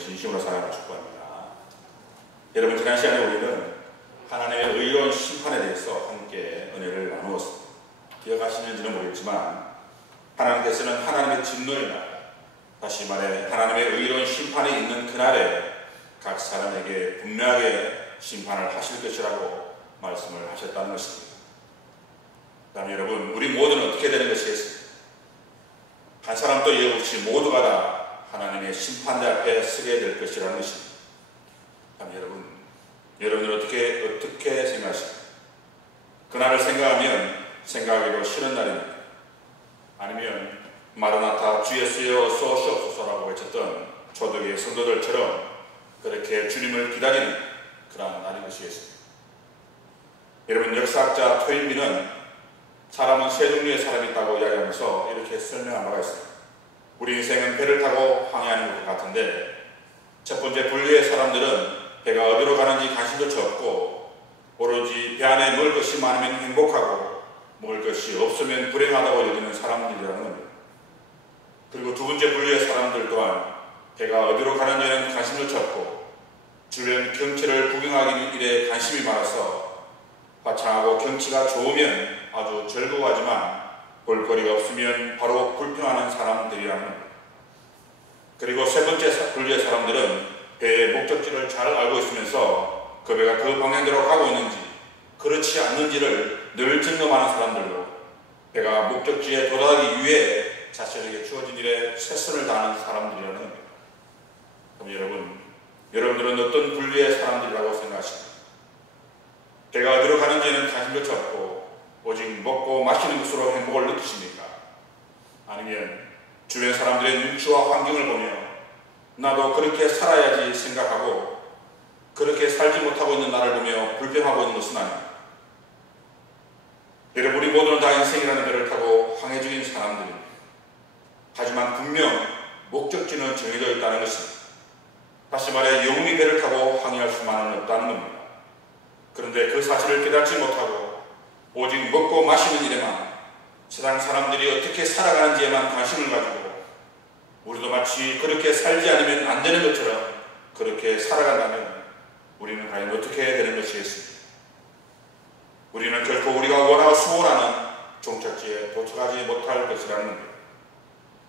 진심으로 사랑하는 축복합니다. 여러분, 지난 시간에 우리는 하나님의 의로운 심판에 대해서 함께 은혜를 나누었습니다. 기억하시는지는 모르겠지만 하나님께서는 하나님의 진노의 날, 다시 말해 하나님의 의로운 심판이 있는 그날에 각 사람에게 분명하게 심판을 하실 것이라고 말씀을 하셨다는 것입니다. 그다음에 여러분, 우리 모두는 어떻게 되는 것이겠습니까? 한 사람도 예외 없이 모두가 다 하나님의 심판대 앞에 서게 될 것이라는 것입니다. 그럼 여러분은 어떻게 생각하십니까? 그날을 생각하면 생각하기도 싫은 날입니다. 아니면 마라나타 주 예수여 어서 오시옵소서라고 외쳤던 초대교회 성도들처럼 그렇게 주님을 기다리는 그런 날인 것이겠습니다. 여러분, 역사학자 토인비는 사람은 세 종류의 사람이 있다고 이야기하면서 이렇게 설명한 바가 있습니다. 우리 인생은 배를 타고 항해하는 것 같은데, 첫 번째 분류의 사람들은 배가 어디로 가는지 관심조차 없고 오로지 배 안에 먹을 것이 많으면 행복하고 먹을 것이 없으면 불행하다고 여기는 사람들이라는 겁니다. 그리고 두 번째 분류의 사람들 또한 배가 어디로 가는지는 관심조차 없고 주변 경치를 구경하기 일에 관심이 많아서 화창하고 경치가 좋으면 아주 즐거워하지만 볼거리가 없으면 바로 불평하는 사람들이라는 겁니다. 그리고 세 번째 분류의 사람들은 배의 목적지를 잘 알고 있으면서 그 배가 그 방향대로 가고 있는지 그렇지 않는지를 늘 점검하는 사람들로 배가 목적지에 도달하기 위해 자신에게 주어진 일에 최선을 다하는 사람들이라는 겁니다. 그럼 여러분들은 어떤 분류의 사람들이라고 생각하십니까? 배가 어디로 가는지는 관심조차 없고 오직 먹고 마시는 것으로 행복을 느끼십니까? 아니면 주변 사람들의 눈치와 환경을 보며 나도 그렇게 살아야지 생각하고 그렇게 살지 못하고 있는 나를 보며 불평하고 있는 것은 아닙니다. 여러분, 우리 모두는 다 인생이라는 배를 타고 항해 중인 사람들입니다. 하지만 분명 목적지는 정해져 있다는 것입니다. 다시 말해 영원히 배를 타고 항해할 수만은 없다는 겁니다. 그런데 그 사실을 깨닫지 못하고 오직 먹고 마시는 일에만, 세상 사람들이 어떻게 살아가는지에만 관심을 가지고 우리도 마치 그렇게 살지 않으면 안 되는 것처럼 그렇게 살아간다면 우리는 과연 어떻게 되는 것이겠습니까? 우리는 결코 우리가 원하고 소원하는 종착지에 도착하지 못할 것이라는 겁니다.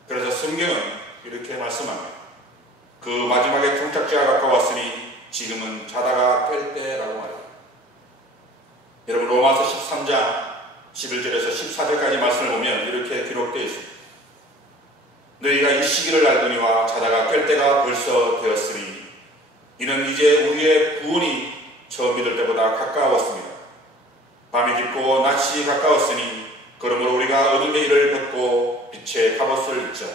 그래서 성경은 이렇게 말씀합니다. 그 마지막에 종착지가 가까웠으니 지금은 자다가 깰 때라고 말합니다. 여러분, 로마서 13장 11절에서 14절까지 말씀을 보면 이렇게 기록되어 있습니다. 너희가 이 시기를 알거니와 자다가 깰 때가 벌써 되었으니 이는 이제 우리의 구원이 처음 믿을 때보다 가까웠습니다. 밤이 깊고 낮이 가까웠으니 그러므로 우리가 어둠의 일을 벗고 빛의 갑옷을 입자.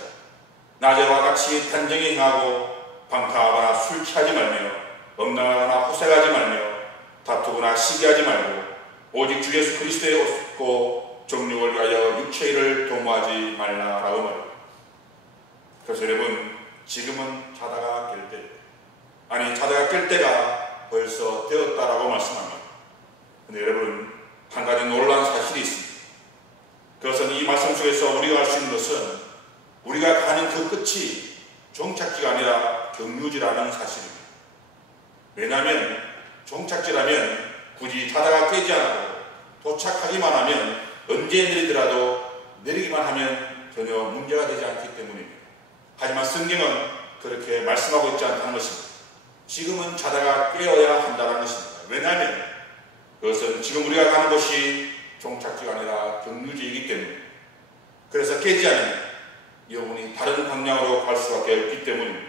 낮에와 같이 단정히 행하고 방탕하거나 술 취하지 말며 음란하거나 호색하지 말며 다투거나 시기하지 말고 오직 주 예수 그리스도의 옷 입고 정욕을 위하여 육체의 일을 도모하지 말라라고 말합니다. 그래서 여러분, 지금은 자다가 깰 때, 자다가 깰 때가 벌써 되었다라고 말씀합니다. 근데 여러분, 한 가지 놀라운 사실이 있습니다. 그것은 이 말씀 속에서 우리가 알 수 있는 것은 우리가 가는 그 끝이 종착지가 아니라 경유지라는 사실입니다. 왜냐하면 종착지라면 굳이 자다가 깨지 않아도 도착하기만 하면 언제 내리더라도 내리기만 하면 전혀 문제가 되지 않기 때문입니다. 하지만 성경은 그렇게 말씀하고 있지 않다는 것입니다. 지금은 자다가 깨어야 한다는 것입니다. 왜냐하면 그것은 지금 우리가 가는 곳이 종착지가 아니라 경유지이기 때문입니다. 그래서 깨지 않으면 영혼이 다른 방향으로 갈 수밖에 없기 때문입니다.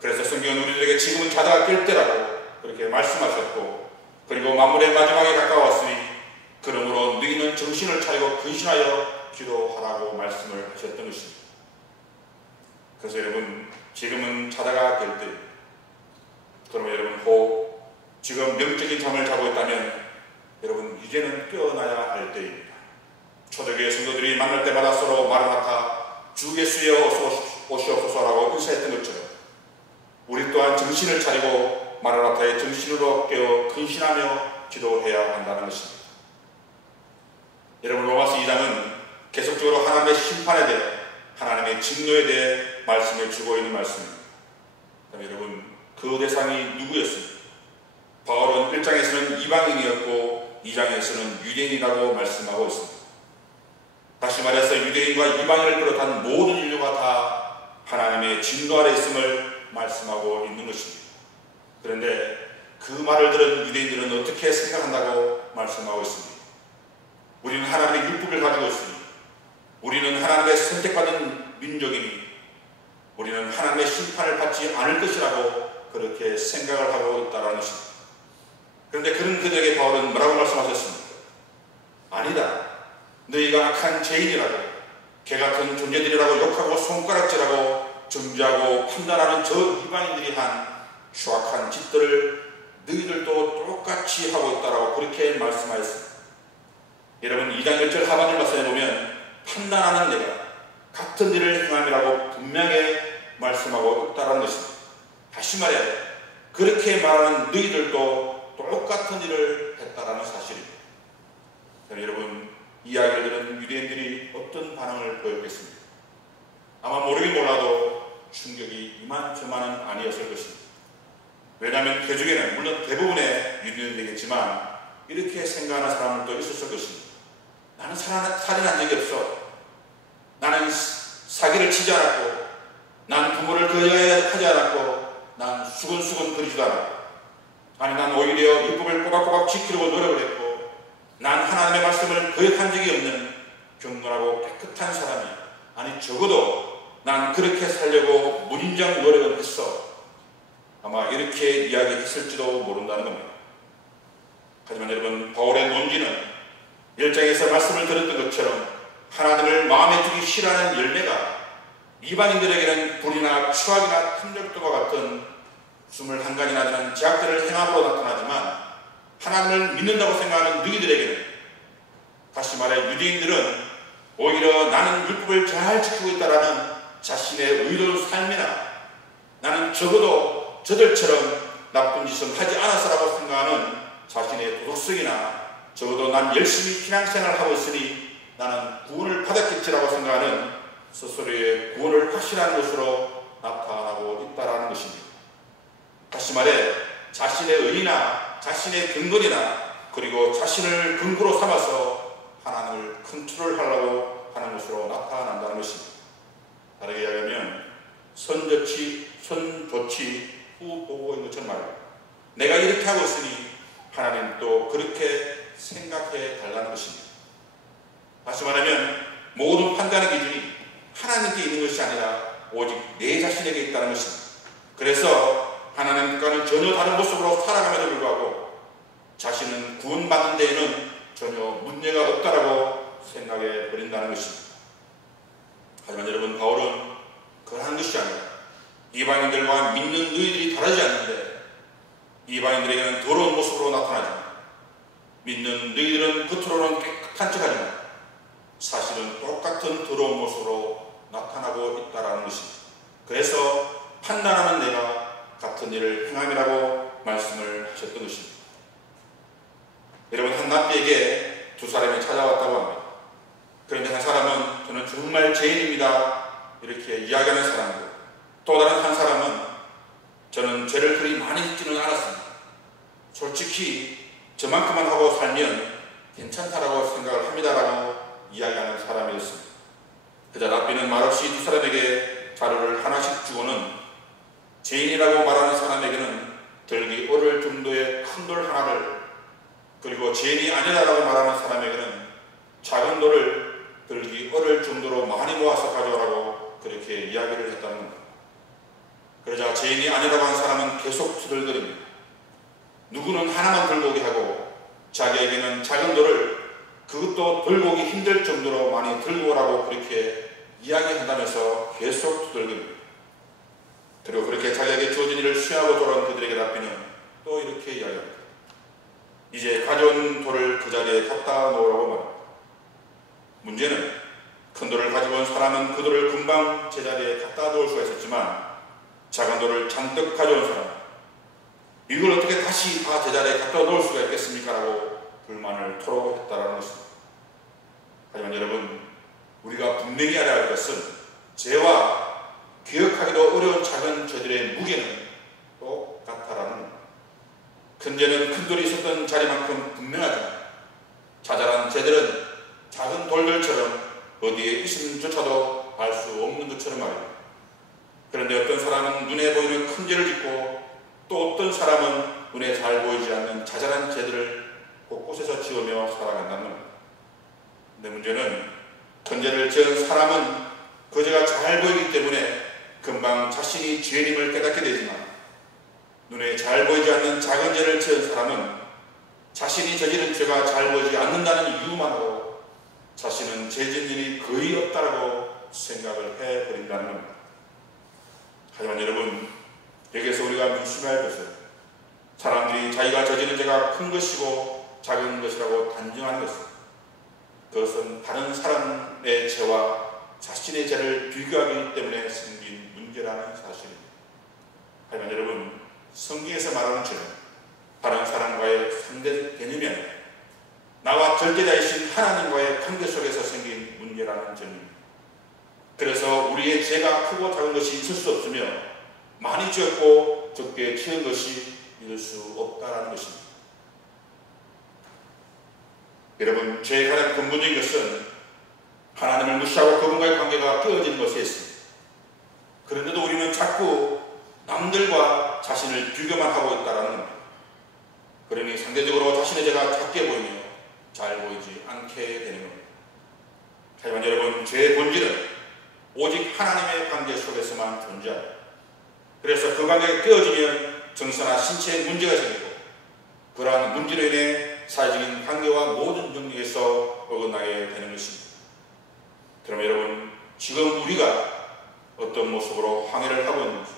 그래서 성경은 우리들에게 지금은 자다가 깰 때라고 그렇게 말씀하셨고, 그리고 만물의 마지막에 가까웠으니 그러므로 너희는 정신을 차리고 근신하여 기도하라고 말씀을 하셨던 것입니다. 그래서 여러분, 지금은 자다가 깰 때, 그러면 여러분 혹 지금 영적인 잠을 자고 있다면 여러분 이제는 깨어나야 할 때입니다. 초대교회 성도들이 만날 때마다 서로 마라나타 주 예수여 어서 오시옵소서라고 인사했던 것처럼 우리 또한 정신을 차리고 마라나타의 정신으로 깨어 근신하며 기도해야 한다는 것입니다. 여러분, 로마서 2장은 계속적으로 하나님의 심판에 대해, 하나님의 진노에 대해 말씀해 주고 있는 말씀입니다. 여러분, 그 대상이 누구였습니까? 바울은 1장에서는 이방인이었고 2장에서는 유대인이라고 말씀하고 있습니다. 다시 말해서 유대인과 이방인을 비롯한 모든 인류가 다 하나님의 진노 아래 있음을 말씀하고 있는 것입니다. 그런데 그 말을 들은 유대인들은 어떻게 생각한다고 말씀하고 있습니다. 우리는 하나님의 율법을 가지고 있으니, 우리는 하나님의 선택받은 민족이니, 우리는 하나님의 심판을 받지 않을 것이라고 그렇게 생각을 하고 있다는 것입니다. 그런데 그런 그들에게 바울은 뭐라고 말씀하셨습니까? 아니다. 너희가 악한 죄인이라고, 개같은 존재들이라고 욕하고 손가락질하고 정죄하고 판단하는 저 이방인들이 한 추악한 짓들을 너희들도 똑같이 하고 있다라고 그렇게 말씀하였습니다. 여러분, 2장 1절 하반절 말씀에 보면 판단하는 내가 같은 일을 행함이라고 분명하게 말씀하고 있다는 것입니다. 다시 말해 그렇게 말하는 너희들도 똑같은 일을 했다라는 사실입니다. 여러분, 이 이야기를 들은 유대인들이 어떤 반응을 보였겠습니까? 아마 모르긴 몰라도 충격이 이만저만은 아니었을 것입니다. 왜냐하면 그 중에는 물론 대부분의 유대인들이겠지만 이렇게 생각하는 사람들도 있었을 것입니다. 나는 살인한 적이 없어. 나는 사기를 치지 않았고, 난 부모를 거역하지 않았고, 난 수근수근 거리지도 않았고, 아니 난 오히려 율법을 꼬박꼬박 지키려고 노력을 했고, 난 하나님의 말씀을 거역한 적이 없는 경건하고 깨끗한 사람이, 아니 적어도 난 그렇게 살려고 무진장 노력을 했어. 아마 이렇게 이야기했을지도 모른다는 겁니다. 하지만 여러분, 바울의 논지는 1장에서 말씀을 들었던 것처럼 하나님을 마음에 두기 싫어하는 열매가 이방인들에게는 불이나 추악이나 탐욕도와 같은 21가지나 되는 죄악들을 행함으로 나타나지만 하나님을 믿는다고 생각하는 너희들에게는, 다시 말해 유대인들은 오히려 나는 율법을 잘 지키고 있다라는 자신의 의로운 삶이나 나는 적어도 저들처럼 나쁜 짓을 하지 않았어라고 생각하는 자신의 도덕성이나 적어도 난 열심히 신앙생활을 하고 있으니 나는 구원을 받았겠지라고 생각하는 스스로의 구원을 확신하는 것으로 나타나고 있다는 것입니다. 다시 말해 자신의 의나 자신의 근거이나 그리고 자신을 근거로 삼아서 하나님을 컨트롤하려고 하는 것으로 나타난다는 것입니다. 다르게 이야기하면 선 좋지 후 보고인 것처럼 말입니다. 내가 이렇게 하고 있으니 하나님도 그렇게 생각해 달라는 것입니다. 다시 말하면 모든 판단의 기준이 하나님께 있는 것이 아니라 오직 내 자신에게 있다는 것입니다. 그래서 하나님과는 전혀 다른 모습으로 살아감에도 불구하고 자신은 구원받는 데에는 전혀 문제가 없다라고 생각해 버린다는 것입니다. 하지만 여러분, 바울은 그러한 것이 아니라 이방인들과 믿는 너희들이 다르지 않는데 이방인들에게는 더러운 모습으로 나타나지만 믿는 너희들은 겉으로는 깨끗한 척하지만 사실은 똑같은 더러운 모습으로 나타나고 있다는 것입니다. 그래서 판단하는 내가 같은 일을 행함이라고 말씀을 하셨던 것입니다. 여러분, 한 랍비에게 두 사람이 찾아왔다고 합니다. 그런데 한 사람은 저는 정말 죄인입니다 이렇게 이야기하는 사람이고, 또 다른 한 사람은 저는 죄를 그리 많이 짓지는 않았습니다. 솔직히 저만큼만 하고 살면 괜찮다라고 생각을 합니다라고 이야기하는 사람이었습니다. 그자 랍비는 말없이 두 사람에게 자료를 하나씩 주고는 죄인이라고 말하는 사람에게는 들기 어려울 정도의 큰 돌 하나를, 그리고 죄인이 아니다라고 말하는 사람에게는 작은 돌을 들기 어려울 정도로 많이 모아서 가져오라고 그렇게 이야기를 했다는 겁니다. 그러자 죄인이 아니라고 하는 사람은 계속 투덜거립니다. 누구는 하나만 들고 오게 하고 자기에게는 작은 돌을 그것도 들고 오기 힘들 정도로 많이 들고 오라고 그렇게 이야기한다면서 계속 두들깁니다. 그리고 그렇게 자기에게 주어진 일을 수행하고 돌아온 그들에게 랍비는 또 이렇게 이야기합니다. 이제 가져온 돌을 그 자리에 갖다 놓으라고 말합니다. 문제는 큰 돌을 가지고 온 사람은 그 돌을 금방 제자리에 갖다 놓을 수가 있었지만 작은 돌을 잔뜩 가져온 사람, 이걸 어떻게 다시 다 제자리에 갖다 놓을 수가 있겠습니까? 라고 불만을 토로했다는 것입니다. 하지만 여러분, 우리가 분명히 알아야 할 것은 죄와 기억하기도 어려운 작은 죄들의 무게는 똑같다라는 겁니다. 큰 죄는 큰 돌이 있었던 자리만큼 분명하지만 자잘한 죄들은 작은 돌들처럼 어디에 있음조차도 알 수 없는 것처럼 말입니다. 그런데 어떤 사람은 눈에 보이는 큰 죄를 짓고 또 어떤 사람은 눈에 잘 보이지 않는 자잘한 죄들을 곳곳에서 지으며 살아간다는 겁니다. 근데 문제는 큰 죄를 지은 사람은 그 죄가 잘 보이기 때문에 금방 자신이 죄인임을 깨닫게 되지만 눈에 잘 보이지 않는 작은 죄를 지은 사람은 자신이 저지른 죄가 잘 보이지 않는다는 이유만으로 자신은 죄 지은 일이 거의 없다라고 생각을 해버린다는 겁니다. 하지만 여러분, 여기서 우리가 명심해야 할 것은 사람들이 자기가 저지른 죄가 큰 것이고 작은 것이라고 단정하는 것은 그것은 다른 사람의 죄와 자신의 죄를 비교하기 때문에 생긴 문제라는 사실입니다. 하지만 여러분, 성경에서 말하는 죄는 다른 사람과의 상대 개념이 아니라 나와 절대자이신 하나님과의 관계 속에서 생긴 문제라는 점입니다. 그래서 우리의 죄가 크고 작은 것이 있을 수 없으며 많이 지었고 적게 지은 것이 있을 수 없다는 것입니다. 여러분, 죄의 가장 근본적인 것은 하나님을 무시하고 그분과의 관계가 깨어지는 것에 있습니다. 그런데도 우리는 자꾸 남들과 자신을 비교만 하고 있다는 겁니다. 그러니 상대적으로 자신의 죄가 작게 보이며 잘 보이지 않게 되는 겁니다. 하지만 여러분, 죄의 본질은 오직 하나님의 관계 속에서만 존재합니다. 그래서 그 관계가 깨어지면 정서나 신체에 문제가 생기고 그러한 문제로 인해 사회적인 관계와 모든 영역에서 어긋나게 되는 것입니다. 그럼 여러분, 지금 우리가 어떤 모습으로 항해를 하고 있는지,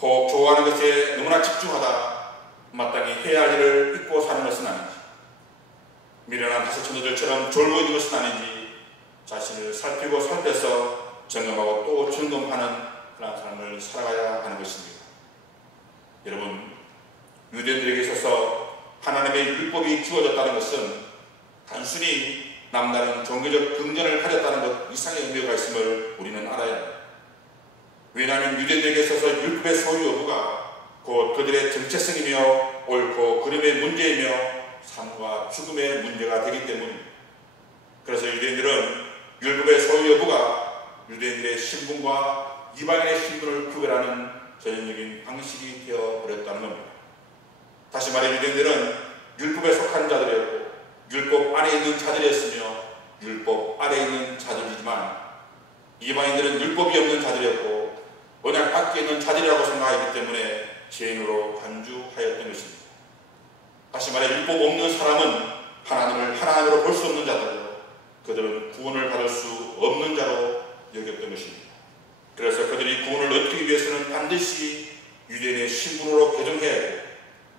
혹 좋아하는 것에 너무나 집중하다 마땅히 해야 할 일을 잊고 사는 것은 아닌지, 미련한 다섯천녀들처럼 졸고 있는 것은 아닌지 자신을 살피고 살펴서 점검하고 또 점검하는 그런 삶을 살아가야 하는 것입니다. 여러분, 유대인들에게 있어서 하나님의 율법이 주어졌다는 것은 단순히 남다른 종교적 긍정을 가졌다는 것 이상의 의미가 있음을 우리는 알아야 합니다. 왜냐하면 유대인들에게 있어서 율법의 소유 여부가 곧 그들의 정체성이며 옳고 그름의 문제이며 삶과 죽음의 문제가 되기 때문입니다. 그래서 유대인들은 율법의 소유 여부가 유대인들의 신분과 이방인의 신분을 구별하는 전형적인 방식이 되어버렸다는 겁니다. 다시 말해 유대인들은 율법에 속한 자들이었고 율법 안에 있는 자들이었으며 율법 아래에 있는 자들이지만 이방인들은 율법이 없는 자들이었고 언약 밖에 있는 자들이라고 생각하기 때문에 죄인으로 간주하였던 것입니다. 다시 말해 율법 없는 사람은 하나님을 하나님으로 볼 수 없는 자들로 그들은 구원을 받을 수 없는 자로 여겼던 것입니다. 그래서 그들이 구원을 얻기 위해서는 반드시 유대인의 신분으로 개종해야 하고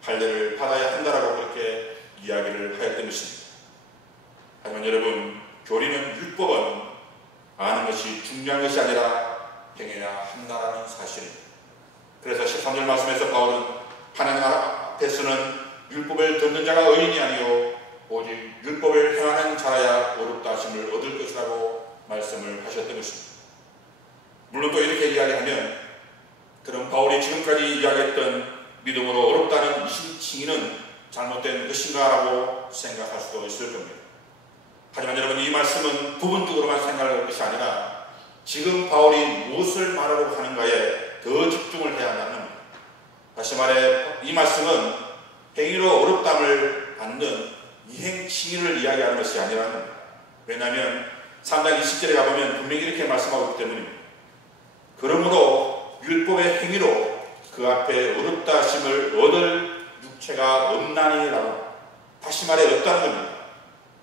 할례를 받아야 한다라고 그렇게 이야기를 하였던 것입니다. 하지만 여러분, 교리는 율법은 아는 것이 중요한 것이 아니라 행해야 한다라는 사실입니다. 그래서 13절 말씀에서 바울은 하나님 앞에서는 율법을 듣는 자가 의인이 아니요 오직 율법을 행하는 자라야 어렵다 하심을 얻을 것이라고 말씀을 하셨던 것입니다. 물론 또 이렇게 이야기하면 그럼 바울이 지금까지 이야기했던 믿음으로 어렵다는 이 칭의는 잘못된 것인가 라고 생각할 수도 있을 겁니다. 하지만 여러분, 이 말씀은 부분적으로만 생각할 것이 아니라 지금 바울이 무엇을 말하려고 하는가에 더 집중을 해야 한다는 겁니다. 다시 말해 이 말씀은 행위로 어렵담을 받는 이행 칭의를 이야기하는 것이 아니라는 겁니다. 왜냐하면 3장 20절에 가보면 분명히 이렇게 말씀하고 있기 때문입니다. 그러므로 율법의 행위로 그 앞에 어렵다 하심을 얻을 육체가 없나니라고 다시 말해 없다는 겁니다.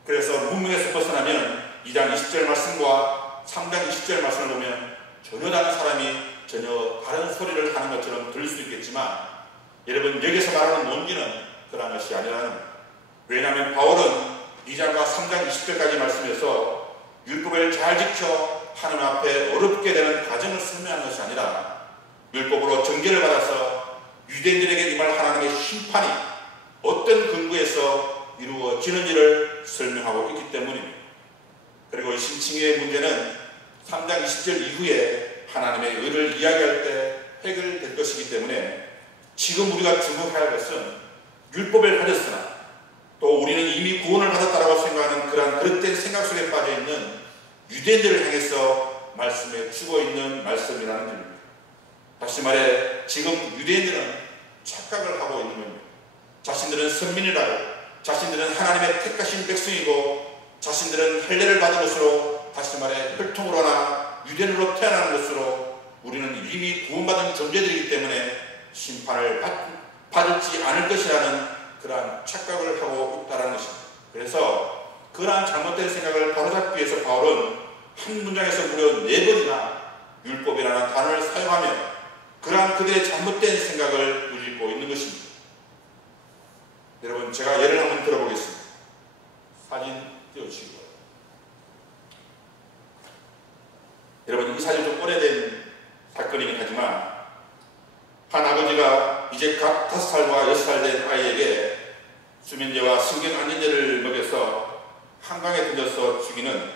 그래서 문명에서 벗어나면 2장 20절 말씀과 3장 20절 말씀을 보면 전혀 다른 사람이 전혀 다른 소리를 하는 것처럼 들릴 수 있겠지만 여러분, 여기서 말하는 논지는 그런 것이 아니라는 겁니다. 왜냐하면 바울은 2장과 3장 20절까지 말씀에서 율법을 잘 지켜 하나님 앞에 어렵게 되는 과정을 설명하는 것이 아니라 율법으로 정죄를 받아서 유대인들에게 임할 하나님의 심판이 어떤 근거에서 이루어지는지를 설명하고 있기 때문입니다. 그리고 이 심칭의 문제는 3장 20절 이후에 하나님의 의를 이야기할 때 해결될 것이기 때문에 지금 우리가 주목해야 할 것은 율법을 가졌으나 또 우리는 이미 구원을 받았다고 생각하는 그러한 그릇된 생각 속에 빠져있는 유대인들을 향해서 말씀에 주고 있는 말씀이라는 점입니다. 다시 말해 지금 유대인들은 착각을 하고 있는 겁니다. 자신들은 선민이라고, 자신들은 하나님의 택하신 백성이고, 자신들은 할례를 받은 것으로, 다시 말해 혈통으로나 유대인으로 태어나는 것으로 우리는 이미 구원받은 존재들이기 때문에 심판을 받지 않을 것이라는 그러한 착각을 하고 있다는 것입니다. 그래서 그러한 잘못된 생각을 바로잡기 위해서 바울은 한 문장에서 무려 4번이나 율법이라는 단어를 사용하며 그러한 그들의 잘못된 생각을 꾸짖고 있는 것입니다. 여러분, 제가 예를 한번 들어보겠습니다. 사진 띄워주시고요. 여러분, 이 사진 좀 오래된 사건이긴 하지만 한 아버지가 이제 각 5살과 6살 된 아이에게 수면제와 신경안정제를 먹여서 한강에 던져서 죽이는,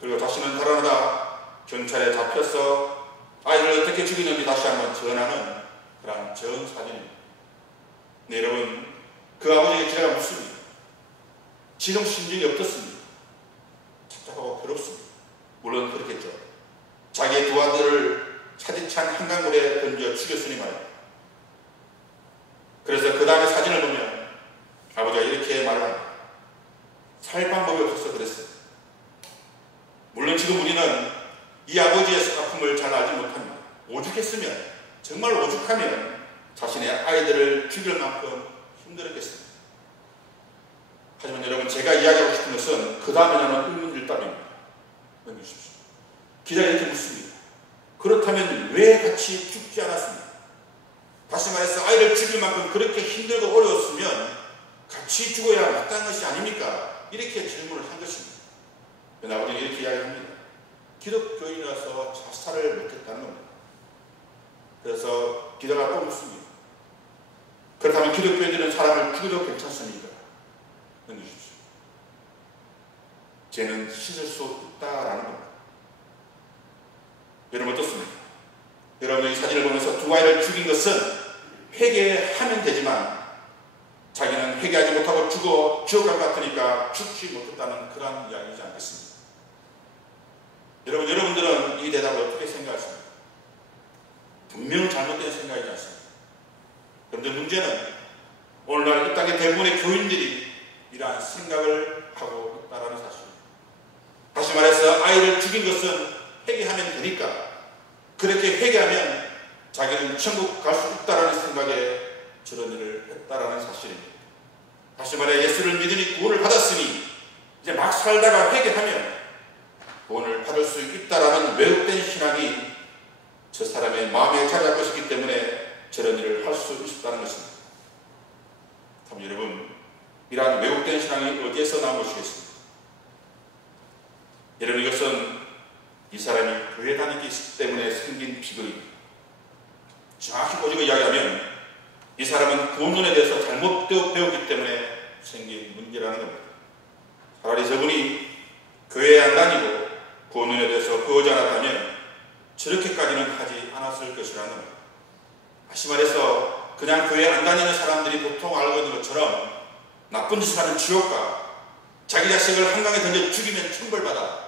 그리고 자신은 달아나다 경찰에 잡혀서 아이를 어떻게 죽이는지 다시 한번 전하는 그런 전 사진입니다. 네, 여러분, 그 아버지의 기대가 묻습니다. 지금 심정이 어떻습니까? 답답하고 괴롭습니다. 물론 그렇겠죠. 자기의 두 아들을 차디찬 한강물에 던져 죽였으니 말입니다. 그래서 그 다음에 사진을 보면 아버지가 이렇게 말합니다. 살 방법이 없어서 그랬어요. 물론 지금 우리는 이 아버지의 아픔을 잘 알지 못합니다. 오죽했으면, 정말 오죽하면 자신의 아이들을 죽일 만큼 힘들었겠습니다. 하지만 여러분, 제가 이야기하고 싶은 것은 그 다음에 나는 의문일답입니다. 넘겨주십시오. 기자가 이렇게 묻습니다. 그렇다면 왜 같이 죽지 않았습니까? 다시 말해서 아이를 죽일 만큼 그렇게 힘들고 어려웠으면 같이 죽어야 마땅한 것이 아닙니까? 이렇게 질문을 한 것입니다. 아버지는 이렇게 이야기합니다. 기독교인이라서 자살을 못했다는 겁니다. 그래서 기자가 또 묻습니다. 그렇다면 기독교인들은 사람을 죽여도 괜찮습니까? 넘겨주십시오. 죄는 씻을 수 있다라는 겁니다. 여러분 어떻습니까? 여러분 이 사진을 보면서 두 아이를 죽인 것은 회개하면 되지만 자기는 회개하지 못하고 죽어 지옥 갈 것 같으니까 죽지 못했다는 그런 이야기이지 않겠습니까? 여러분들은 이 대답을 어떻게 생각하십니까? 분명 잘못된 생각이지 않습니까? 그런데 문제는 오늘날 이 땅의 대부분의 교인들이 이러한 생각을 하고 있다는 사실입니다. 다시 말해서 아이를 죽인 것은 회개하면 되니까 그렇게 회개하면 자기는 천국 갈 수 있다는 생각에 저런 일을 했다는 사실입니다. 다시 말해 예수를 믿으니 구원을 받았으니 이제 막 살다가 회개하면 구원을 받을 수 있다라는 왜곡된 신앙이 저 사람의 마음에 자리 잡고 있기 때문에 저런 일을 할 수 있다는 것입니다. 참 여러분, 이러한 왜곡된 신앙이 어디에서 나온 것이겠습니까? 여러분, 이것은 이 사람이 교회 다니기 때문에 생긴 비극입니다. 정확히 꼬집어 이야기하면 이 사람은 구원론에 대해서 잘못 배웠기 때문에 생긴 문제라는 겁니다. 차라리 저분이 교회에 안 다니고 구원론에 대해서 배우지 않았다면 저렇게까지는 하지 않았을 것이라는 겁니다. 다시 말해서 그냥 교회 안 다니는 사람들이 보통 알고 있는 것처럼 나쁜 짓을 하는 지옥과 자기 자식을 한강에 던져 죽이면 천벌받아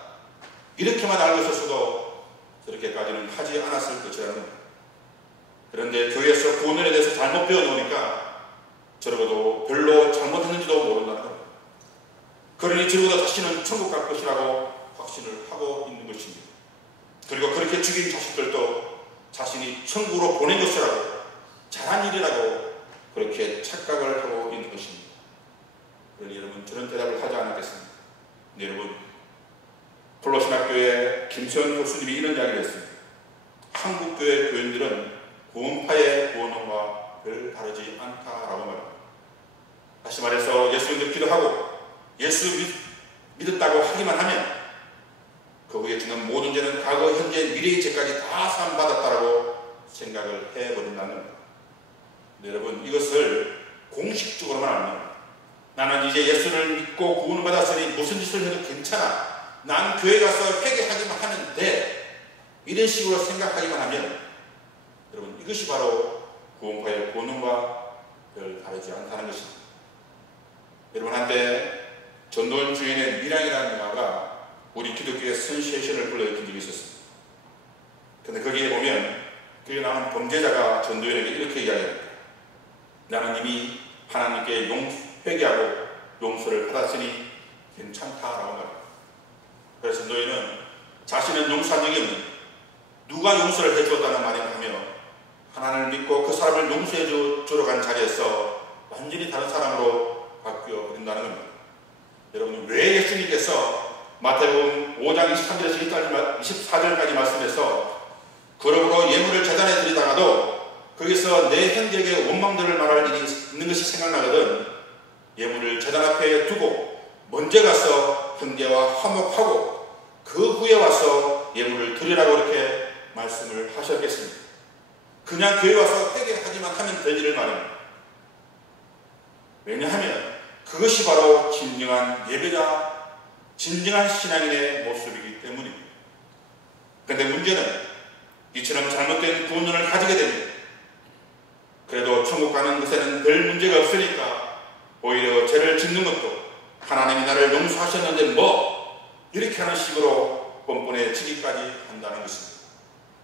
이렇게만 알고 있었어도 저렇게까지는 하지 않았을 것이라는 겁니다. 그런데 교회에서 구원에 대해서 잘못 배워놓으니까 저러고도 별로 잘못했는지도 모른다는 겁니다. 그러니 저러고도 자신은 천국 갈 것이라고 확신을 하고 있는 것입니다. 그리고 그렇게 죽인 자식들도 자신이 천국으로 보낸 것이라고 잘한 일이라고 그렇게 착각을 하고 있는 것입니다. 그러니 여러분 저런 대답을 하지 않았겠습니까? 네, 여러분 콜로신학교의 김수현 교수님이 이런 이야기를 했습니다. 한국교회 교인들은 구원파의 구원론과 별 다르지 않다라고 말합니다. 다시 말해서 예수 믿기도 하고 예수 믿었다고 하기만 하면 그 후에 주는 모든 죄는 과거, 현재, 미래의 죄까지 다 사함받았다라고 생각을 해버린다는 겁니다. 네, 여러분 이것을 공식적으로만 알면 나는 이제 예수를 믿고 구원을 받았으니 무슨 짓을 해도 괜찮아. 난 교회 가서 회개하기만 하면 돼. 이런 식으로 생각하기만 하면 여러분 이것이 바로 구원파의 본능과 별 다르지 않다는 것입니다. 여러분 한때 전도연 주인의 밀양이라는 영화가 우리 기독교의 센세이션을 불러일으킨 적이 있었습니다. 그런데 거기에 보면 거기에 나오는 범죄자가 전도연에게 이렇게 이야기합니다. 나는 이미 하나님께 회개하고 용서를 받았으니 괜찮다라고 말합니다. 그래서 전도연은 자신은 용서한 적이 없는 누가 용서를 해주었다는 말이냐 하며 하나님을 믿고 그 사람을 용서해 주러 간 자리에서 완전히 다른 사람으로 바뀌어 버린다는 겁니다. 여러분 왜 예수님께서 마태복음 5장 23절에서 24절까지 말씀해서 그러므로 예물을 제단에 드리다가도 거기서 내 형제에게 원망들을 말할 일이 있는 것이 생각나거든 예물을 제단 앞에 두고 먼저 가서 형제와 화목하고 그 후에 와서 예물을 드리라고 이렇게 말씀을 하셨겠습니다. 그냥 교회 와서 회개하기만 하면 될 일을 말합니다. 왜냐하면 그것이 바로 진정한 예배자, 진정한 신앙인의 모습이기 때문입니다. 그런데 문제는 이처럼 잘못된 구원론을 가지게 됩니다. 그래도 천국 가는 것에는 별 문제가 없으니까 오히려 죄를 짓는 것도 하나님이 나를 용서하셨는데 뭐 이렇게 하는 식으로 뻔뻔해지기까지 한다는 것입니다.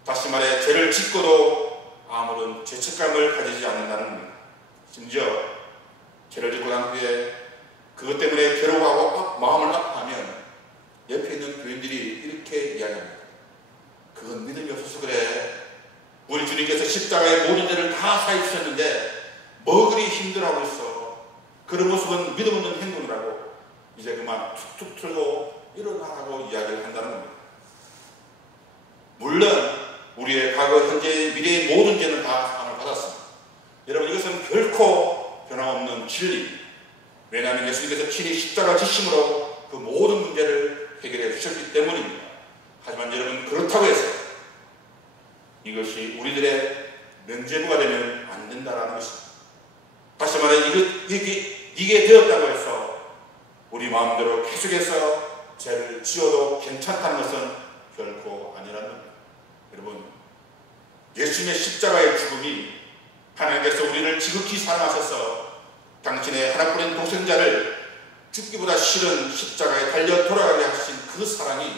다시 말해 죄를 짓고도 아무런 죄책감을 가지지 않는다는 겁니다. 심지어 죄를 짓고 난 후에 그것 때문에 괴로워하고 마음을 아파하면 옆에 있는 교인들이 이렇게 이야기합니다. 그건 믿음이 없어서 그래. 우리 주님께서 십자가의 모든 죄를 다 사해주셨는데 뭐 그리 힘들어하고 있어. 그런 모습은 믿음 없는 행동이라고 이제 그만 툭툭 틀고 일어나라고 이야기를 한다는 겁니다. 물론 우리의 과거, 현재, 미래의 모든 죄는 다 사함을 받았습니다. 여러분 이것은 결코 변함없는 진리. 왜냐하면 예수님께서 친히 십자가 지심으로 그 모든 문제를 해결해 주셨기 때문입니다. 하지만 여러분 그렇다고 해서 이것이 우리들의 면죄부가 되면 안 된다는 것입니다. 다시 말해 이게 되었다고 해서 우리 마음대로 계속해서 죄를 지어도 괜찮다는 것은 결코 아니라는 겁니다. 여러분 예수님의 십자가의 죽음이 하나님께서 우리를 지극히 사랑하셔서 당신의 하나뿐인 독생자를 죽기보다 싫은 십자가에 달려 돌아가게 하신 그 사랑이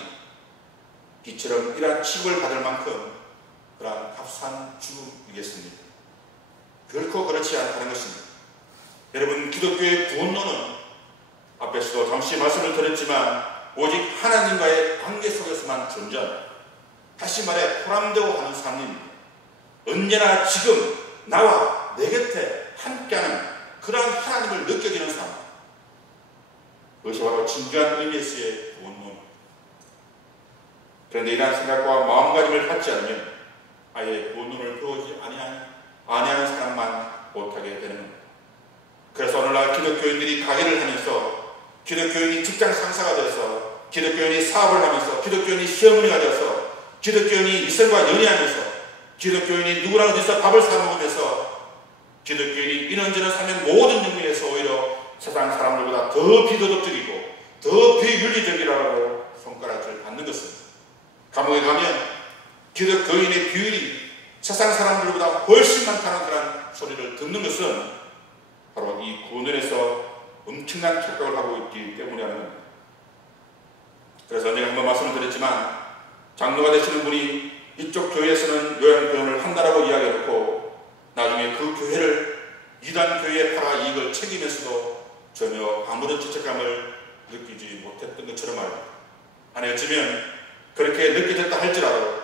이처럼 이러한 취급을 받을 만큼 그러한 값싼 죽음이겠습니다. 결코 그렇지 않다는 것입니다. 여러분 기독교의 구원론은 앞에서도 잠시 말씀을 드렸지만 오직 하나님과의 관계 속에서만 존재합니다. 다시 말해 포함되고 하는 삶입니다. 언제나 지금 나와 내 곁에 함께하는 그러한 하나님을 느껴지는 삶. 그것이 바로 진정한 의미에서의 구원론. 그런데 이러한 생각과 마음가짐을 갖지 않으면 아예 구원론을 배우지 아니하는 사람만 못하게 되는 겁니다. 그래서 오늘날 기독교인들이 가게를 하면서 기독교인이 직장 상사가 되어서 기독교인이 사업을 하면서 기독교인이 시어머니가 되어서 기독교인이 일생과 연애하면서 기독교인이 누구랑 어디서 밥을 사먹으면서 기독교인이 이런저런 삶의 모든 영역에서 오히려 세상 사람들보다 더 비도덕적이고 더 비윤리적이라고 손가락을 받는 것은 감옥에 가면 기독교인의 비율이 세상 사람들보다 훨씬 많다는 그런 소리를 듣는 것은 바로 이 구원론에서 엄청난 착각을 하고 있기 때문이라는 겁니다. 그래서 내가 한번 말씀을 드렸지만 장로가 되시는 분이 이쪽 교회에서는 요양병원을 한다라고 이야기해놓고 나중에 그 교회를 이단 교회에 팔아 이익을 챙기면서도 전혀 아무런 죄책감을 느끼지 못했던 것처럼 말입니다. 아니 어쩌면 그렇게 느껴졌다 할지라도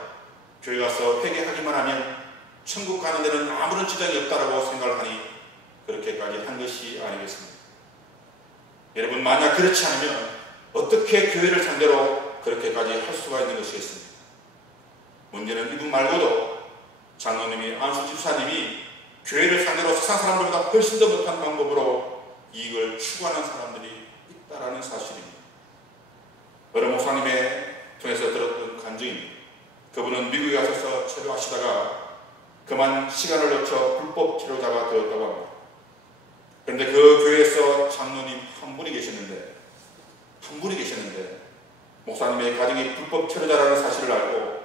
교회 가서 회개하기만 하면 천국 가는 데는 아무런 지장이 없다라고 생각을 하니 그렇게까지 한 것이 아니겠습니까? 여러분 만약 그렇지 않으면 어떻게 교회를 상대로 그렇게까지 할 수가 있는 것이겠습니까? 문제는 이분 말고도 장로님이 안수 집사님이 교회를 상대로 세상 사람들보다 훨씬 더 못한 방법으로 이익을 추구하는 사람들이 있다라는 사실입니다. 어느 목사님의 통해서 들었던 간증입니다. 그분은 미국에 가셔서 치료하시다가 그만 시간을 놓쳐 불법 치료자가 되었다고 합니다. 그런데 그 교회에서 장로님 한 분이 계셨는데 목사님의 가정이 불법 치료자라는 사실을 알고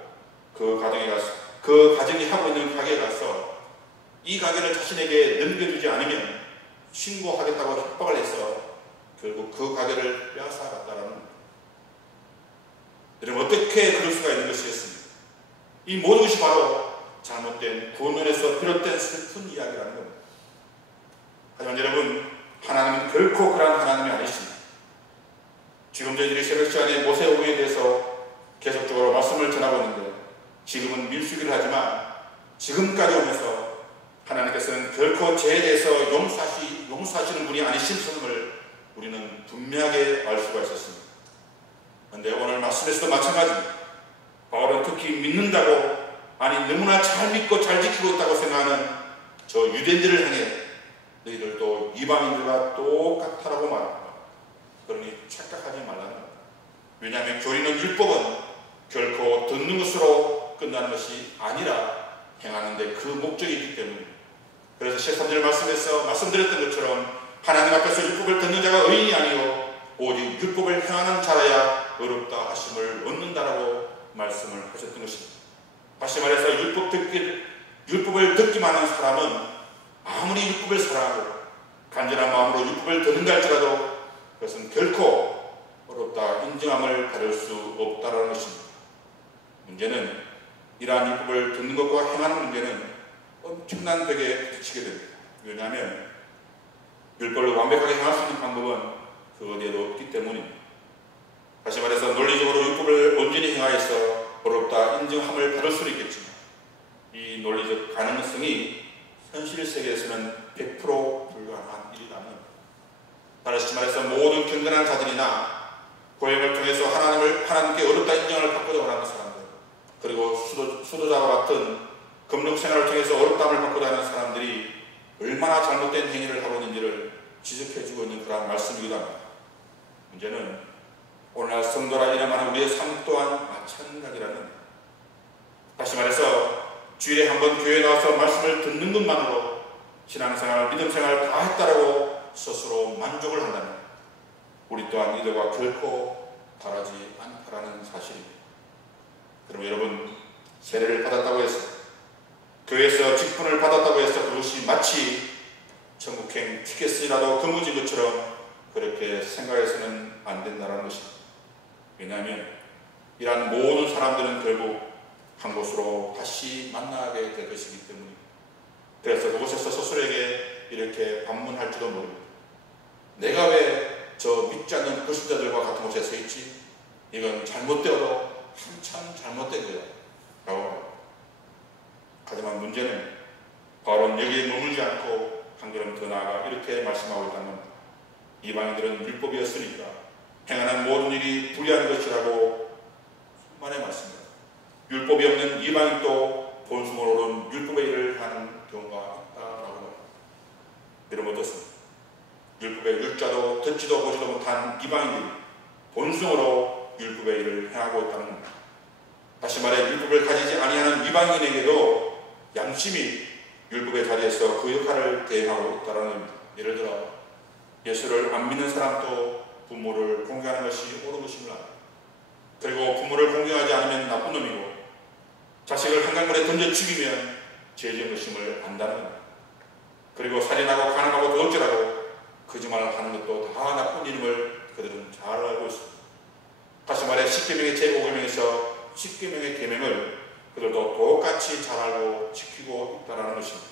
그 가정이 하고 있는 가게에 가서 이 가게를 자신에게 넘겨주지 않으면 신고하겠다고 협박을 해서 결국 그 가게를 빼앗아갔다라는 겁니다. 여러분, 어떻게 그럴 수가 있는 것이겠습니까? 이 모든 것이 바로 잘못된 구원론에서 비롯된 슬픈 이야기라는 겁니다. 하지만 여러분, 하나님은 결코 그러한 하나님이 아니십니다. 지금 저희들이 새벽 시간에 모세오경에 대해서 계속적으로 말씀을 전하고 있는데, 지금은 밀수기를 하지만 지금까지 오면서 하나님께서는 결코 죄에 대해서 용서하시는 분이 아니신 것을 우리는 분명하게 알 수가 있었습니다. 그런데 오늘 말씀에서도 마찬가지입니다. 바울은 특히 믿는다고, 아니 너무나 잘 믿고 잘 지키고 있다고 생각하는 저 유대인들을 향해 너희들도 이방인들과 똑같다라고 말합니다. 그러니 착각하지 말라는 겁니다. 왜냐하면 교리는 율법은 결코 듣는 것으로 끝나는 것이 아니라 행하는데 그 목적이 있기 때문입니다. 그래서 13절 말씀에서 말씀드렸던 것처럼 하나님 앞에서 율법을 듣는 자가 의인이 아니요 오직 율법을 행하는 자라야 의롭다 하심을 얻는다라고 말씀을 하셨던 것입니다. 다시 말해서 율법을 듣기만 하는 사람은 아무리 율법을 사랑하고 간절한 마음으로 율법을 듣는다 할지라도 그것은 결코 어렵다 인정함을 받을 수 없다라는 것입니다. 문제는 이러한 율법을 듣는 것과 행하는 문제는 엄청난 벽에 부딪히게 됩니다. 왜냐하면 율법을 완벽하게 행할 수 있는 방법은 그 어디에도 없기 때문입니다. 다시 말해서 논리적으로 율법을 온전히 행하여서 어렵다 인정함을 받을 수는 있겠지만 이 논리적 가능성이 현실 세계에서는 100% 불가능한 일이라는 겁니다. 다시 말해서 모든 경건한 자들이나 고행을 통해서 하나님께 어렵다 인정을 받고자 하는 사람들, 그리고 수도자와 같은 금융 생활을 통해서 어렵다함을 받고자 하는 사람들이 얼마나 잘못된 행위를 하고 있는지를 지적해주고 있는 그런 말씀이기도 합니다. 문제는 오늘날 성도라 이름하는 우리의 삶 또한 마찬가지라는 겁니다. 다시 말해서 주일에 한 번 교회에 나와서 말씀을 듣는 것만으로 신앙생활, 믿음생활 다 했다라고 스스로 만족을 한다면 우리 또한 이들과 결코 다르지 않다라는 사실입니다. 그럼 여러분, 세례를 받았다고 해서 교회에서 직분을 받았다고 해서 그것이 마치 천국행 티켓이라도 거머쥔 것처럼 그렇게 생각해서는 안 된다는 것입니다. 왜냐하면 이러한 모든 사람들은 결국 한 곳으로 다시 만나게 될 것이기 때문입니다. 그래서 그곳에서 스스로에게 이렇게 반문할지도 모릅니다. 내가 왜 저 믿지 않는 불신자들과 같은 곳에 서 있지? 이건 잘못되어도 한참 잘못된 거야 라고 합니다. 하지만 문제는 바울은 여기에 머물지 않고 한 걸음 더 나아가 이렇게 말씀하고 있다는 겁니다. 이방인들은 율법이었으니까 행하는 모든 일이 불리한 것이라고 수많이 말씀합니다. 율법이 없는 이방인도 본성으로는 율법의 일을 하는 경우가 있다라고 합니다. 여러분 어떻습니까? 율법의 율자도 듣지도 보지도 못한 이방인들이 본성으로 율법의 일을 행하고 있다는 겁니다. 다시 말해 율법을 가지지 아니하는 이방인에게도 양심이 율법의 자리에서 그 역할을 대행하고 있다는 겁니다. 예를 들어 예수를 안 믿는 사람도 부모를 공경하는 것이 옳은 것임을 압니다. 그리고 부모를 공경하지 않으면 나쁜 놈이고 자식을 한강물에 던져 죽이면 죄 지은 것임을 안다는 겁니다. 그리고 살인하고 간음하고 도둑질하고 거짓말을 하는 것도 다 나쁜 일임을 그들은 잘 알고 있습니다. 다시 말해 10계명의 제5계명에서 10계명의 계명을 그들도 똑같이 잘 알고 지키고 있다는 것입니다.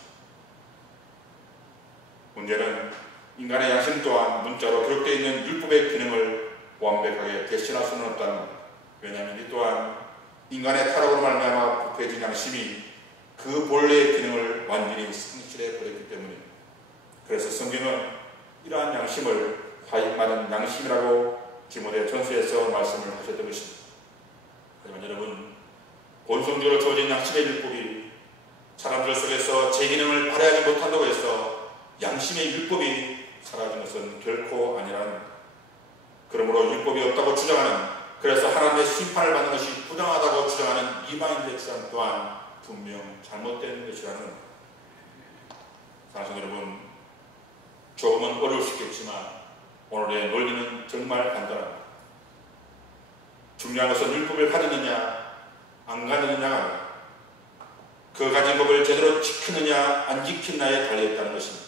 문제는 인간의 양심 또한 문자로 기록되어 있는 율법의 기능을 완벽하게 대신할 수는 없다는 겁니다. 왜냐하면 이 또한 인간의 타락으로 말미암아 부패해진 양심이 그 본래의 기능을 완전히 상실해 버렸기 때문입니다. 그래서 성경은 이러한 양심을 화입받은 양심이라고 디모데 전서에서 말씀을 하셨던 것입니다. 하지만 여러분, 본성적으로 주어진 양심의 율법이 사람들 속에서 제 기능을 발휘하지 못한다고 해서 양심의 율법이 사라진 것은 결코 아니라는 겁니다. 그러므로 율법이 없다고 주장하는, 그래서 하나님의 심판을 받는 것이 부당하다고 주장하는 이방인들의 주장 또한 분명 잘못된 것이라는 겁니다. 사랑하는 여러분, 조금은 어려울 수 있겠지만 오늘의 논리는 정말 간단합니다. 중요한 것은 율법을 가졌느냐 안 가느냐가 그 가진 법을 제대로 지키느냐 안 지키느냐에 달려있다는 것입니다.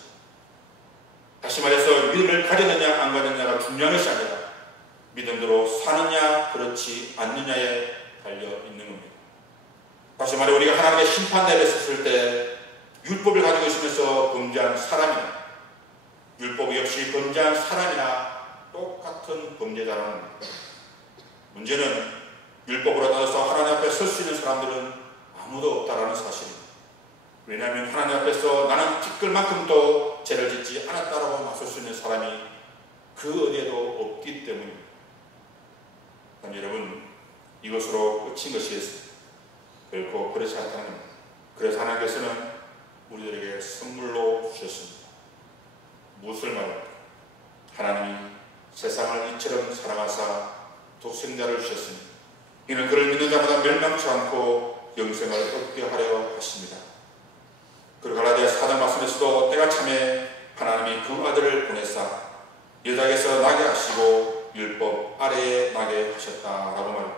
다시 말해서 믿음을 가졌느냐 안 가졌느냐가 중요한 것이 아니라 믿음대로 사느냐 그렇지 않느냐에 달려있는 겁니다. 다시 말해 우리가 하나님의 심판대에 섰을 때 율법을 가지고 있으면서 범죄한 사람이나 율법이 없이 범죄한 사람이나 똑같은 범죄자라는 겁니다. 문제는 율법으로 따라서 하나님 앞에 설 수 있는 사람들은 아무도 없다라는 사실입니다. 왜냐하면 하나님 앞에서 나는 찍을 만큼도 죄를 짓지 않았다라고 나설 수 있는 사람이 그 어디에도 없기 때문입니다. 여러분, 이것으로 끝인 것이 결코 그렇지 않다는 겁니다. 그래서 하나님께서는 우리들에게 선물로 주셨습니다. 무엇을 말합니까? 하나님이 세상을 이처럼 사랑하사 독생자를 주셨습니다. 이는 그를 믿는 자마다 멸망치 않고 영생을 얻게 하려 하십니다. 그리고 갈라디아 4장 말씀에서도 때가 참에 하나님이 그 아들을 보내사 여자에게서 나게 하시고 율법 아래에 나게 하셨다라고 말합니다.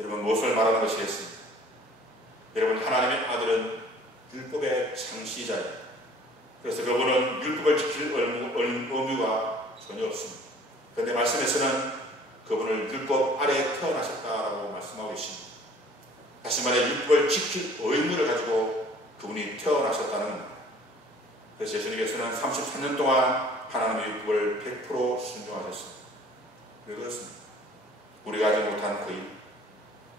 여러분, 무엇을 말하는 것이겠습니까? 여러분, 하나님의 아들은 율법의 창시자입니다. 그래서 그분은 율법을 지킬 의무가 전혀 없습니다. 그런데 말씀에서는 그분을 율법 아래에 태어나셨다라고 말씀하고 계십니다. 다시 말해 율법을 지킬 의무를 가지고 그분이 태어나셨다는 겁니다. 그래서 예수님께서는 33년 동안 하나님의 율법을 100% 순종하셨습니다. 왜 그렇습니까? 우리가 하지 못한 그 일,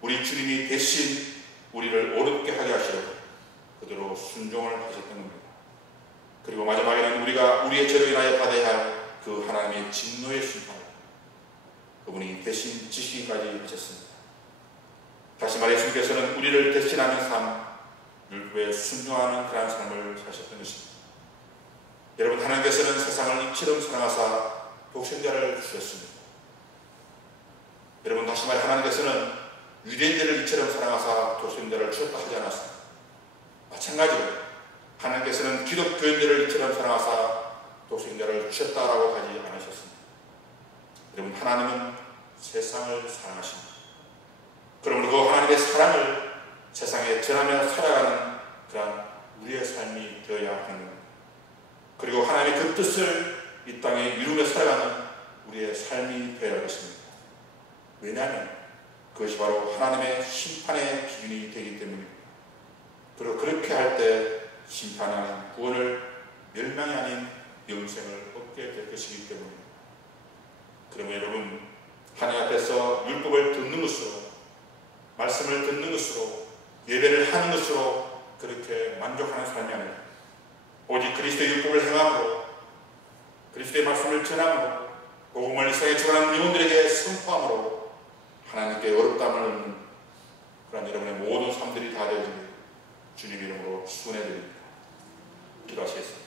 우리 주님이 대신 우리를 어렵게 하게 하시려고 그대로 순종을 하셨던 겁니다. 그리고 마지막에는 우리가 우리의 죄로 인하여 받아야 할 그 하나님의 진노의 심판, 그분이 대신 지시기까지 하셨습니다. 다시 말해 예수님께서는 우리를 대신하는 삶, 율법에 순종하는 그러한 삶을 사셨던 것입니다. 여러분, 하나님께서는 세상을 이처럼 사랑하사 독생자를 주셨습니다. 여러분, 다시 말해 하나님께서는 유대인들을 이처럼 사랑하사 독생자를 주셨다 하지 않았습니다. 마찬가지로 하나님께서는 기독교인들을 이처럼 사랑하사 독생자를 주셨다라고 하지 않으셨습니다. 여러분, 하나님은 세상을 사랑하십니다. 그러므로 그 하나님의 사랑을 세상에 전하며 살아가는 그런 우리의 삶이 되어야 하는 겁니다. 그리고 하나님의 그 뜻을 이 땅에 이루며 살아가는 우리의 삶이 되어야 할 것입니다. 왜냐하면 그것이 바로 하나님의 심판의 기준이 되기 때문입니다. 그리고 그렇게 할 때 심판하는 구원을 멸망이 아닌 영생을 얻게 될 것이기 때문입니다. 그러면 여러분, 하나님 앞에서 율법을 듣는 것으로, 말씀을 듣는 것으로, 예배를 하는 것으로 그렇게 만족하는 삶이 아니라 오직 그리스도의 율법을 행함으로, 그리스도의 말씀을 전함으로, 복음을 이 세상에 전하는 영혼들에게 선포함으로 하나님께 어렵다함을 얻는 그런 여러분의 모든 삶들이 다 되어지길 주님 이름으로 축원해 드립니다. 기도하시겠습니다.